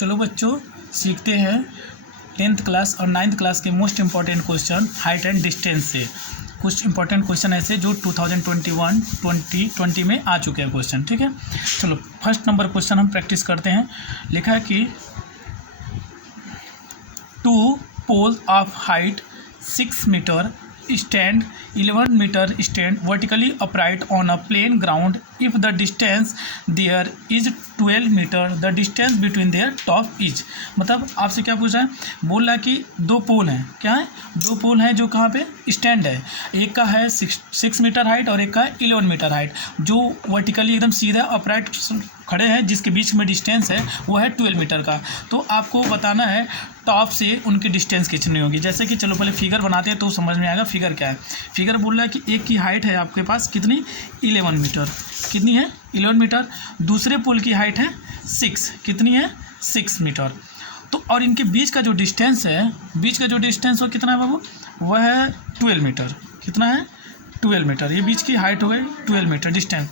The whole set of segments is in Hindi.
चलो बच्चों, सीखते हैं 10th क्लास और 9th क्लास के most important question height and distance से। कुछ इंपॉर्टेंट क्वेश्चन ऐसे जो 2021-2020 में आ चुके हैं क्वेश्चन, ठीक है। चलो फर्स्ट नंबर क्वेश्चन हम प्रैक्टिस करते हैं। लिखा है कि 2 poles of height 6 metre stand 11 meter stand vertically upright on a plain ground if the distance there is 12 meter the distance between their top is। मतलब आपसे क्या पूछा है, बोल रहा है कि दो पोल हैं। क्या है? दो पोल हैं जो कहाँ पे स्टैंड है। एक का है 6 मीटर हाइट और एक का है 11 मीटर हाइट, जो वर्टिकली एकदम सीधा अपराइट खड़े हैं, जिसके बीच में डिस्टेंस है वो है 12 मीटर का। तो आपको बताना है टॉप से उनकी डिस्टेंस कितनी होगी। जैसे कि चलो पहले फिगर बनाते हैं तो समझ में आएगा फिगर क्या है। फिगर बोल रहा है कि एक की हाइट है आपके पास कितनी, 11 मीटर। कितनी है? 11 मीटर। दूसरे पोल की हाइट है 6, कितनी है? 6 मीटर। तो और इनके बीच का जो डिस्टेंस है, बीच का जो डिस्टेंस वो कितना है बाबू? वह है 12 मीटर। कितना है? 12 मीटर। ये बीच की हाइट हो गई 12 मीटर डिस्टेंस।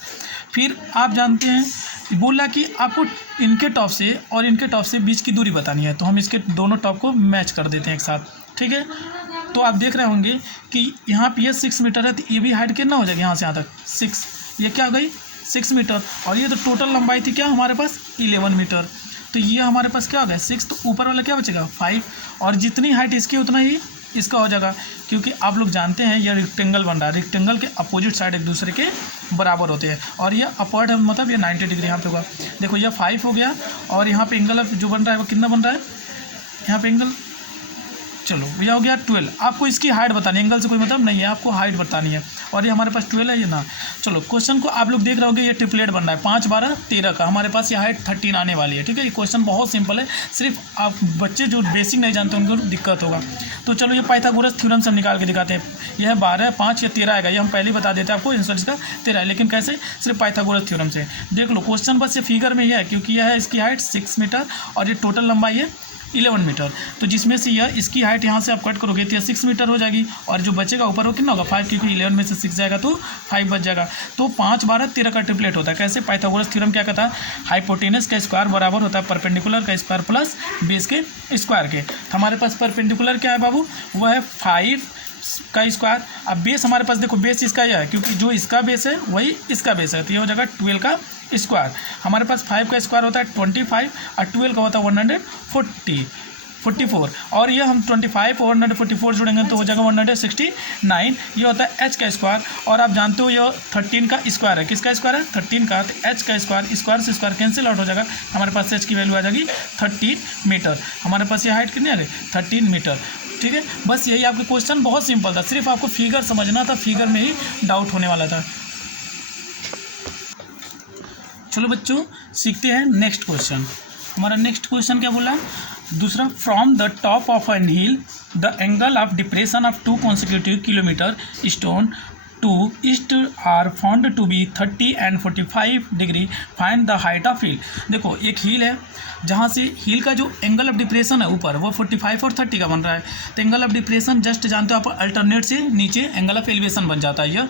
फिर आप जानते हैं, बोला कि आपको इनके टॉप से और इनके टॉप से बीच की दूरी बतानी है, तो हम इसके दोनों टॉप को मैच कर देते हैं एक साथ, ठीक है। तो आप देख रहे होंगे कि यहाँ पे ये 6 मीटर है, तो ये भी हाइट कितना हो जाएगा यहाँ से यहाँ तक 6, ये क्या हो गई 6 मीटर। और ये तो टोटल लंबाई थी क्या हमारे पास 11 मीटर, तो ये हमारे पास क्या हो गया 6, तो ऊपर वाला क्या बचेगा 5, और जितनी हाइट इसकी उतना ही इसका हो जाएगा, क्योंकि आप लोग जानते हैं यह रेक्टेंगल बन रहा है। रेक्टेंगल के अपोजिट साइड एक दूसरे के बराबर होते हैं, और ये अपवर्ड है, मतलब ये 90 डिग्री यहाँ पे होगा। देखो यह 5 हो गया, और यहाँ पे एंगल जो बन रहा है वो कितना बन रहा है यहाँ पे एंगल, चलो यह हो गया 12। आपको इसकी हाइट बतानी है, एंगल से कोई मतलब नहीं है, आपको हाइट बतानी है। और ये हमारे पास 12 है ये ना। चलो क्वेश्चन को आप लोग देख रहे होंगे, ये ट्रिपलेट बन रहा है 5, 12, 13 का। हमारे पास ये हाइट 13 आने वाली है, ठीक है। ये क्वेश्चन बहुत सिंपल है, सिर्फ आप बच्चे जो बेसिक नहीं जानते उनको दिक्कत होगा। तो चलो ये पाइथागोरस थ्योरम से हम निकाल के दिखाते हैं। यह 12, 5 या 13 आएगा, ये हम पहले ही बता देते हैं आपको, आंसर इसका 13 है। लेकिन कैसे? सिर्फ पाइथागोरस थ्योरम से। देख लो क्वेश्चन बस ये फिगर में ही है, क्योंकि यह है इसकी हाइट 6 मीटर और ये टोटल लंबाई है 11 मीटर। तो जिसमें से यह इसकी हाइट यहाँ से आप कट करोगे तो यह 6 मीटर हो जाएगी, और जो बचेगा ऊपर वो कितना होगा 5, क्योंकि 11 में से 6 जाएगा तो 5 बच जाएगा। तो 5, 12, 13 का ट्रिपलेट होता है। कैसे? पाइथागोरस थ्योरम क्या कहता है, हाइपोटेनस का स्क्वायर बराबर होता है परपेंडिकुलर का स्क्वायर प्लस बेस के स्क्वायर के। हमारे पास परपेंडिकुलर क्या है बाबू, वह है 5 का स्क्वायर। अब बेस हमारे पास देखो, बेस इसका यह है, क्योंकि जो इसका बेस है वही इसका बेस है, तो ये हो जाएगा 12 का स्क्वायर। हमारे पास 5 का स्क्वायर होता है 25 और 12 का होता है 144, और ये हम 25 और 144 जोड़ेंगे तो हो जाएगा 169। ये होता है एच का स्क्वायर, और आप जानते हो ये 13 का स्क्वायर है। किसका स्क्वायर है? 13 का। तो एच का स्क्वायर, स्क्वायर से स्क्वायर कैंसिल आउट हो जाएगा, हमारे पास एच की वैल्यू आ जाएगी 13 मीटर। हमारे पास ये हाइट कितनी आ गई 13 मीटर, ठीक है। बस यही आपके क्वेश्चन बहुत सिंपल था, सिर्फ आपको फिगर समझना था, फिगर में ही डाउट होने वाला था। चलो बच्चों सीखते हैं नेक्स्ट क्वेश्चन। हमारा नेक्स्ट क्वेश्चन क्या बोला है, दूसरा, from the top of an hill the angle of depression of 2 consecutive kilometre stone to east are found to be 30 and 45 degree, find the height of hill. देखो एक हिल है, जहाँ से हिल का जो एंगल ऑफ डिप्रेशन है ऊपर वो 45 और 30 का बन रहा है। तो एंगल ऑफ डिप्रेशन जस्ट जानते हो आप, अल्टरनेट से नीचे एंगल ऑफ एलिवेशन बन जाता है, यह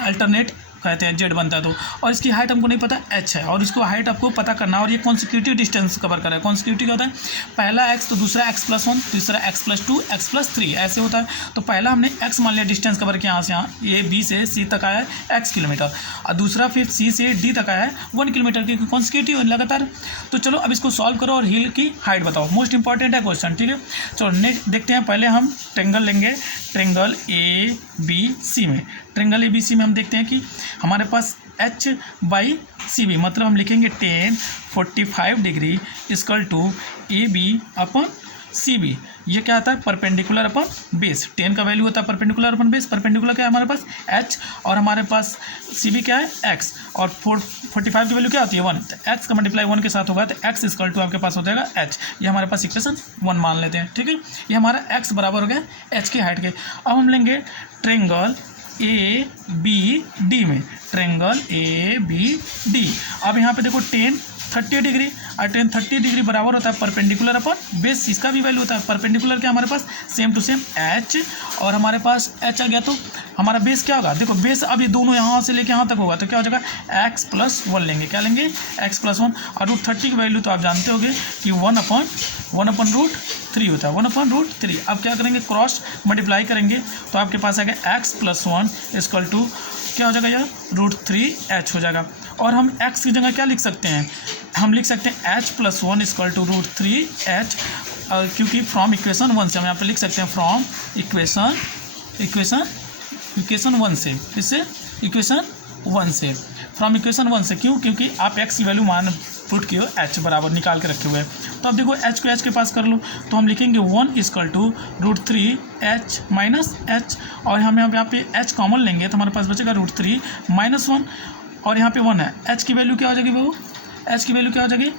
अल्टरनेट कहते हैं, जेड बनता है तो। और इसकी हाइट हमको नहीं पता, एच है, और इसको हाइट आपको पता करना है। और ये कॉन्सिक्यूटिव डिस्टेंस कवर कर रहा है। कॉन्सिक्यूटिव होता है पहला x तो दूसरा x+1, तीसरा x+2, x+3 ऐसे होता है। तो पहला हमने x मान लिया डिस्टेंस कवर किया यहाँ से यहाँ, ये B से C तक आया है x किलोमीटर, और दूसरा फिर C से D तक आया है 1 किलोमीटर, क्योंकि कॉन्सिक्यूटिव लगातार। तो चलो अब इसको सॉल्व करो और हिल की हाइट बताओ, मोस्ट इंपॉर्टेंट है क्वेश्चन, ठीक है। चलो नेक्स्ट देखते हैं। पहले हम ट्रेंगल लेंगे, ट्रेंगल ABC में। ट्रेंगल ABC में हम देखते हैं कि हमारे पास H/CB, मतलब हम लिखेंगे 10 45 डिग्री इक्वल टू AB/CB। ये क्या आता है, परपेंडिकुलर अपन बेस। 10 का वैल्यू होता है परपेंडिकुलर अपन बेस। परपेंडिकुलर क्या है हमारे पास H, और हमारे पास CB क्या है X, और 45 की वैल्यू क्या होती है 1, तो X का मल्टीप्लाई 1 के साथ होगा, तो X इक्वल टू आपके पास हो जाएगा H। ये हमारे पास इक्वेशन 1 मान लेते हैं, ठीक है। ये हमारा X बराबर हो गया H की हाइट के। अब हम लेंगे ट्रेंगल ABD में, ट्रेंगल ABD। अब यहाँ पे देखो 10 30 डिग्री और टेन 30 डिग्री बराबर होता है परपेंडिकुलर अपन बेस, इसका भी वैल्यू होता है परपेंडिकुलर क्या हमारे पास सेम टू सेम एच, और हमारे पास एच आ गया तो हमारा बेस क्या होगा, देखो बेस अब ये दोनों यहाँ से लेके यहाँ तक होगा तो क्या हो जाएगा x+1 लेंगे, क्या लेंगे x+1, और √30 की वैल्यू तो आप जानते होंगे कि 1/√3 होता है, 1/√3। अब क्या करेंगे क्रॉस मल्टीप्लाई करेंगे तो आपके पास आएगा x+1 = क्या हो जाएगा यार √3h हो जाएगा। और हम x की जगह क्या लिख सकते हैं, हम लिख सकते हैं h+1 = √3h, क्योंकि फ्रॉम इक्वेशन 1 से हम यहाँ पे लिख सकते हैं फ्रॉम इक्वेशन 1 से, इससे इक्वेशन 1 से, फ्रॉम इक्वेशन 1 से, क्यों, क्योंकि आप x की वैल्यू मान पुट किए हो h बराबर निकाल के रखे हुए हैं। तो अब देखो h को h के पास कर लो तो हम लिखेंगे 1 = √3h - h, और हम यहाँ पे h कॉमन लेंगे तो हमारे पास बचेगा √3 - 1, और यहाँ पे 1 है, h की वैल्यू क्या हो जाएगी बाबू, h की वैल्यू क्या हो जाएगी,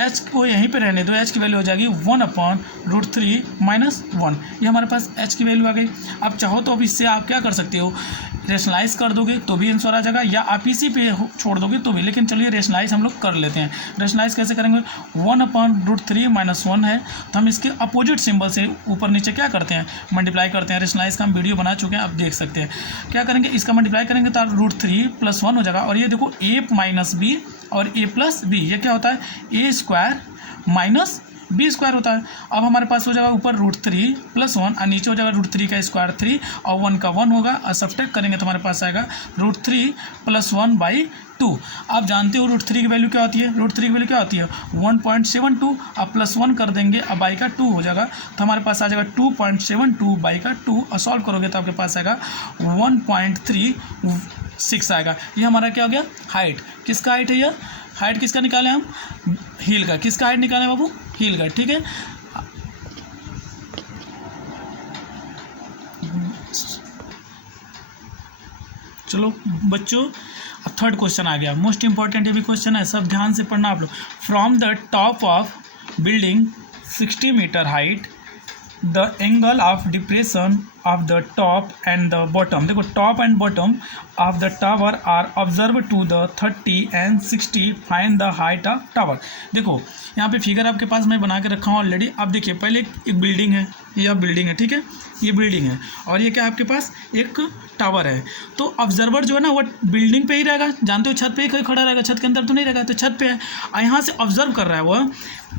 h को यहीं पे रहने दो, h की वैल्यू हो जाएगी 1/√3 - 1, ये हमारे पास h की वैल्यू आ गई। अब चाहो तो अब इससे आप क्या कर सकते हो, रेशनलाइज कर दोगे तो भी आंसर आ जाएगा, या आप इसी पे छोड़ दोगे तो भी, लेकिन चलिए रेशनलाइज हम लोग कर लेते हैं। रेशनलाइज कैसे करेंगे, 1/√3 - 1 है तो हम इसके अपोजिट सिंबल से ऊपर नीचे क्या करते हैं मल्टीप्लाई करते हैं। रेशनलाइज का हम वीडियो बना चुके हैं, आप देख सकते हैं। क्या करेंगे, इसका मल्टीप्लाई करेंगे तो √3 + 1 हो जाएगा, और ये देखो a - b और a + b, ये क्या होता है a² - b² होता है। अब हमारे पास हो जाएगा ऊपर √3 + 1 और नीचे हो जाएगा √3 का स्क्वायर 3 और 1 का 1 होगा, और सब्ट्रैक्ट करेंगे तो हमारे पास आएगा √3 + 1/2। आप जानते हो √3 की वैल्यू क्या होती है, √3 की वैल्यू क्या होती है 1.72, अब +1 कर देंगे अब बाई का 2 हो जाएगा, तो हमारे पास आ जाएगा 2.72 बाई का 2, और सॉल्व करोगे तो आपके पास आएगा 1.36 आएगा। ये हमारा क्या हो गया हाइट, किसका हाइट है, यह हाइट किसका निकाले हम, हील का, किसका हाइट निकाले बाबू, हील का, ठीक है। चलो बच्चों अब थर्ड क्वेश्चन आ गया, मोस्ट इंपॉर्टेंट ये भी क्वेश्चन है, सब ध्यान से पढ़ना आप लोग। From the top of building 60 metre height the angle of depression of the top and the bottom, देखो top and bottom of the tower are observe to the 30 and 60, find the height of tower. देखो यहाँ पे फिगर आपके पास मैं बना के रखा हूँ ऑलरेडी। अब देखिए पहले एक बिल्डिंग है, यह बिल्डिंग है, ठीक है, ये बिल्डिंग है, और ये क्या आपके पास एक टावर है। तो ऑब्जर्वर जो है ना वो बिल्डिंग पे ही रहेगा, जानते हो छत पे ही खड़ा रहेगा, छत के अंदर तो नहीं रहेगा, तो छत पे है और यहाँ से ऑब्जर्व कर रहा है वह।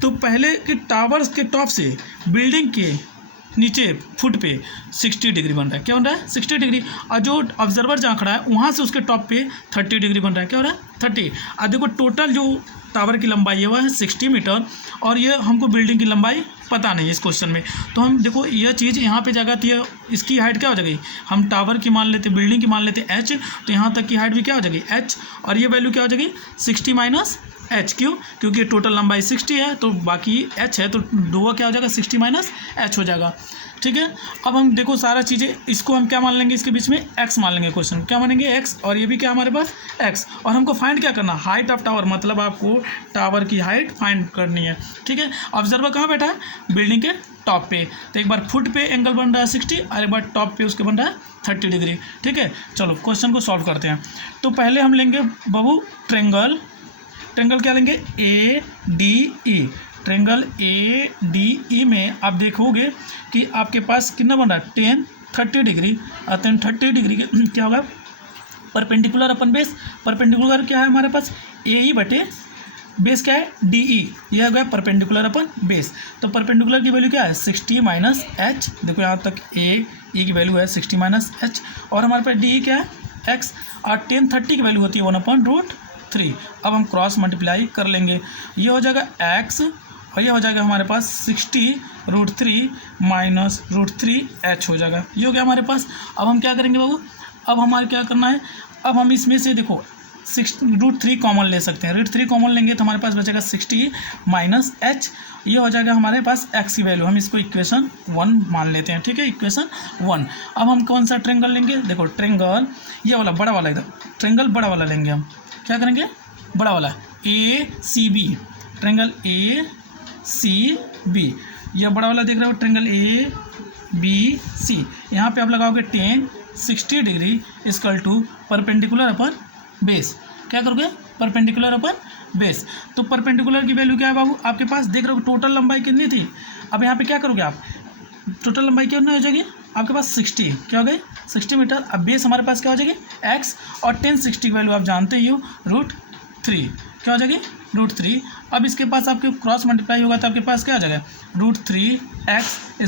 तो पहले के टावर के टॉप से बिल्डिंग के नीचे फुट पे 60 डिग्री बन रहा है, क्या बन रहा है 60 डिग्री, और जो ऑब्जर्वर जहाँ खड़ा है वहाँ से उसके टॉप पे 30 डिग्री बन रहा है, क्या हो रहा है 30। और देखो टोटल जो टावर की लंबाई है वह है 60 मीटर, और ये हमको बिल्डिंग की लंबाई पता नहीं है इस क्वेश्चन में। तो हम देखो यह चीज़ यहाँ पे जगह थी, इसकी हाइट क्या हो जाएगी, हम टावर की मान लेते, बिल्डिंग की मान लेते h, तो यहाँ तक की हाइट भी क्या हो जाएगी h, और ये वैल्यू क्या हो जाएगी 60 - h, क्यों, क्योंकि टोटल लंबाई 60 है तो बाकी h है, तो दो क्या हो जाएगा 60 - h हो जाएगा, ठीक है। अब हम देखो सारा चीज़ें, इसको हम क्या मान लेंगे, इसके बीच में x मान लेंगे, क्वेश्चन क्या मानेंगे x, और ये भी क्या हमारे पास x, और हमको फाइंड क्या करना, हाइट ऑफ टावर, मतलब आपको टावर की हाइट फाइंड करनी है, ठीक है। ऑब्जर्वर कहाँ बैठा है, बिल्डिंग के टॉप पे, तो एक बार फुट पे एंगल बन रहा है 60 और एक बार टॉप पे उसके बन रहा है 30 डिग्री, ठीक है। चलो क्वेश्चन को सॉल्व करते हैं। तो पहले हम लेंगे बाबू ट्रेंगल क्या लेंगे ADE, ट्रेंगल ADE में आप देखोगे कि आपके पास कितना बन रहा है 30 डिग्री, और 30 डिग्री के क्या होगा परपेंडिकुलर अपन बेस, परपेंडिकुलर क्या है हमारे पास AE बटे बेस क्या है DE, यह हो गया परपेंडिकुलर अपन बेस। तो परपेंडिकुलर की वैल्यू क्या है 60 - h, देखो यहाँ तक AE की वैल्यू है 60 - h, और हमारे पास DE क्या है x, और 30 की वैल्यू होती है 1/√3। अब हम क्रॉस मल्टीप्लाई कर लेंगे, ये हो जाएगा x, और ये हो जाएगा हमारे पास 60√3 - √3h हो जाएगा, ये हो गया हमारे पास। अब हम क्या करेंगे बाबू, अब हमारे क्या करना है, अब हम इसमें से देखो √3 कॉमन ले सकते हैं, √3 कॉमन लेंगे तो हमारे पास बचेगा 60 - h, ये हो जाएगा हमारे पास x की वैल्यू, हम इसको इक्वेशन 1 मान लेते हैं, ठीक है, इक्वेशन 1। अब हम कौन सा ट्रेंगल लेंगे, देखो ट्रेंगल ये वाला बड़ा वाला, इधर ट्रेंगल बड़ा वाला लेंगे, हम क्या करेंगे बड़ा वाला ACB, ट्रेंगल ACB, यह बड़ा वाला देख रहे हो ट्रेंगल ABC, यहाँ पे आप लगाओगे 10 60 डिग्री = परपेंडिकुलर अपन बेस, क्या करोगे परपेंडिकुलर अपन बेस। तो परपेंडिकुलर की वैल्यू क्या है बाबू आपके पास, देख रहे हो टोटल लंबाई कितनी थी। अब यहाँ पे क्या करोगे आप, टोटल लंबाई कितनी हो जाएगी आपके पास 60, क्या हो गई 60 मीटर। अब बेस हमारे पास क्या हो जाएगी x, और 1060 की वैल्यू आप जानते ही हो √3, क्या हो जाएगी √3। अब इसके पास आपके क्रॉस मल्टीप्लाई होगा तो आपके पास क्या आ जाएगा √3x =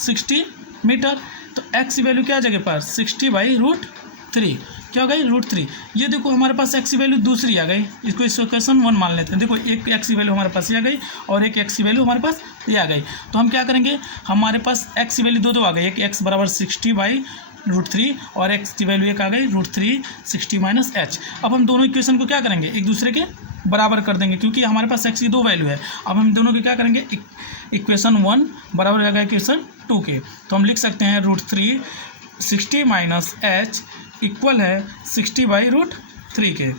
60 मीटर। तो x की वैल्यू क्या आ जाएगी पास 60/√3, क्या हो गई √3। ये देखो हमारे पास x की वैल्यू दूसरी आ गई, इसको इक्वेशन 1 मान लेते हैं। देखो एक x की वैल्यू हमारे पास ये आ गई और एक x की वैल्यू हमारे पास ये आ गई। तो हम क्या करेंगे, हमारे पास x की वैल्यू दो आ गई, एक x = 60/√3 और x की वैल्यू एक आ गई √3 60 - h। अब हम दोनों इक्वेशन को क्या करेंगे, एक दूसरे के बराबर कर देंगे, क्योंकि हमारे पास x की दो वैल्यू है। अब हम दोनों के क्या करेंगे, इक्वेशन 1 बराबर रहेगा इक्वेशन 2 के। तो हम लिख सकते हैं √3 60 - h इक्वल है 60/√3 के।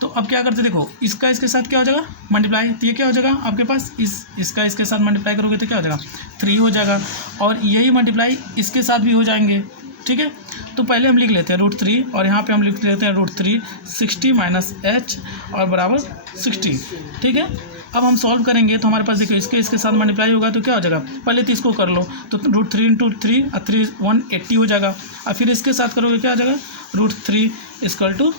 तो अब क्या करते देखो, इसका इसके साथ क्या हो जाएगा मल्टीप्लाई, तो ये क्या हो जाएगा आपके पास इसका इसके साथ मल्टीप्लाई करोगे तो क्या हो जाएगा 3 हो जाएगा, और यही मल्टीप्लाई इसके साथ भी हो जाएंगे, ठीक है। तो पहले हम लिख लेते हैं √3 और यहाँ पे हम लिख लेते हैं √3 60 - h और बराबर 60, ठीक है। अब हम सॉल्व करेंगे तो हमारे पास देखो इसके साथ मल्टीप्लाई होगा तो क्या हो जाएगा, पहले तो इसको कर लो तो √3 × 3 और 3 180 हो जाएगा, और फिर इसके साथ करोगे क्या आ जाएगा √3 =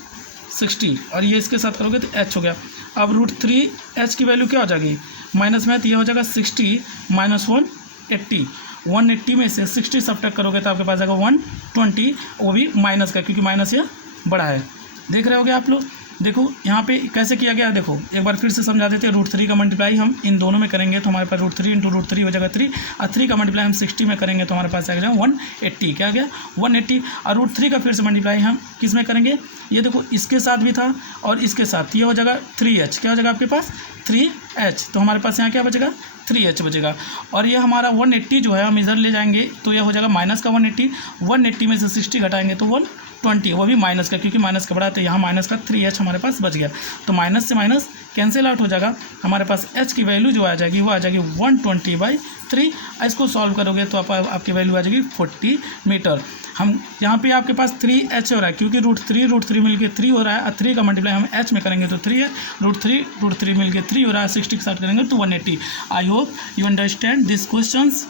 60 और ये इसके साथ करोगे तो h हो गया। अब √3h की वैल्यू क्या हो जाएगी, माइनस में तो ये हो जाएगा 60 - 180, 180 में से 60 सब्ट्रैक्ट करोगे तो आपके पास आएगा 120, वो भी माइनस का, क्योंकि माइनस ये बड़ा है। देख रहे होगे आप लोग, देखो यहाँ पे कैसे किया गया, देखो एक बार फिर से समझा देते हैं। √3 का मल्टीप्लाई हम इन दोनों में करेंगे तो हमारे पास √3 × √3 हो जाएगा 3, और 3 का मल्टीप्लाई हम 60 में करेंगे तो हमारे पास आ जाएगा 180, क्या गया 180। और √3 का फिर से मल्टीप्लाई हम किस में करेंगे, ये देखो इसके साथ भी था और इसके साथ, ये हो जाएगा 3h, क्या हो जाएगा आपके पास 3h। तो हमारे पास यहाँ क्या बचेगा 3h बचेगा, और ये हमारा 180 जो है हम इधर ले जाएंगे तो यह हो जाएगा माइनस का 180 में से 60 घटाएंगे तो 120, वो भी माइनस का, क्योंकि माइनस का बड़ा, तो यहाँ माइनस का 3h हमारे पास बच गया। तो माइनस से माइनस कैंसिल आउट हो जाएगा, हमारे पास h की वैल्यू जो आ जाएगी वो आ जाएगी 120/3। इसको सॉल्व करोगे तो आपकी वैल्यू आ जाएगी 40 मीटर। हम यहाँ पे आपके पास 3h हो रहा है, क्योंकि √3 मिल के 3 हो रहा है, और 3 का मल्टीप्लाई हम h में करेंगे तो 3 है, √3 मिल के 3 हो रहा है, 60 के साथ करेंगे तो 180। I hope you understand this questions.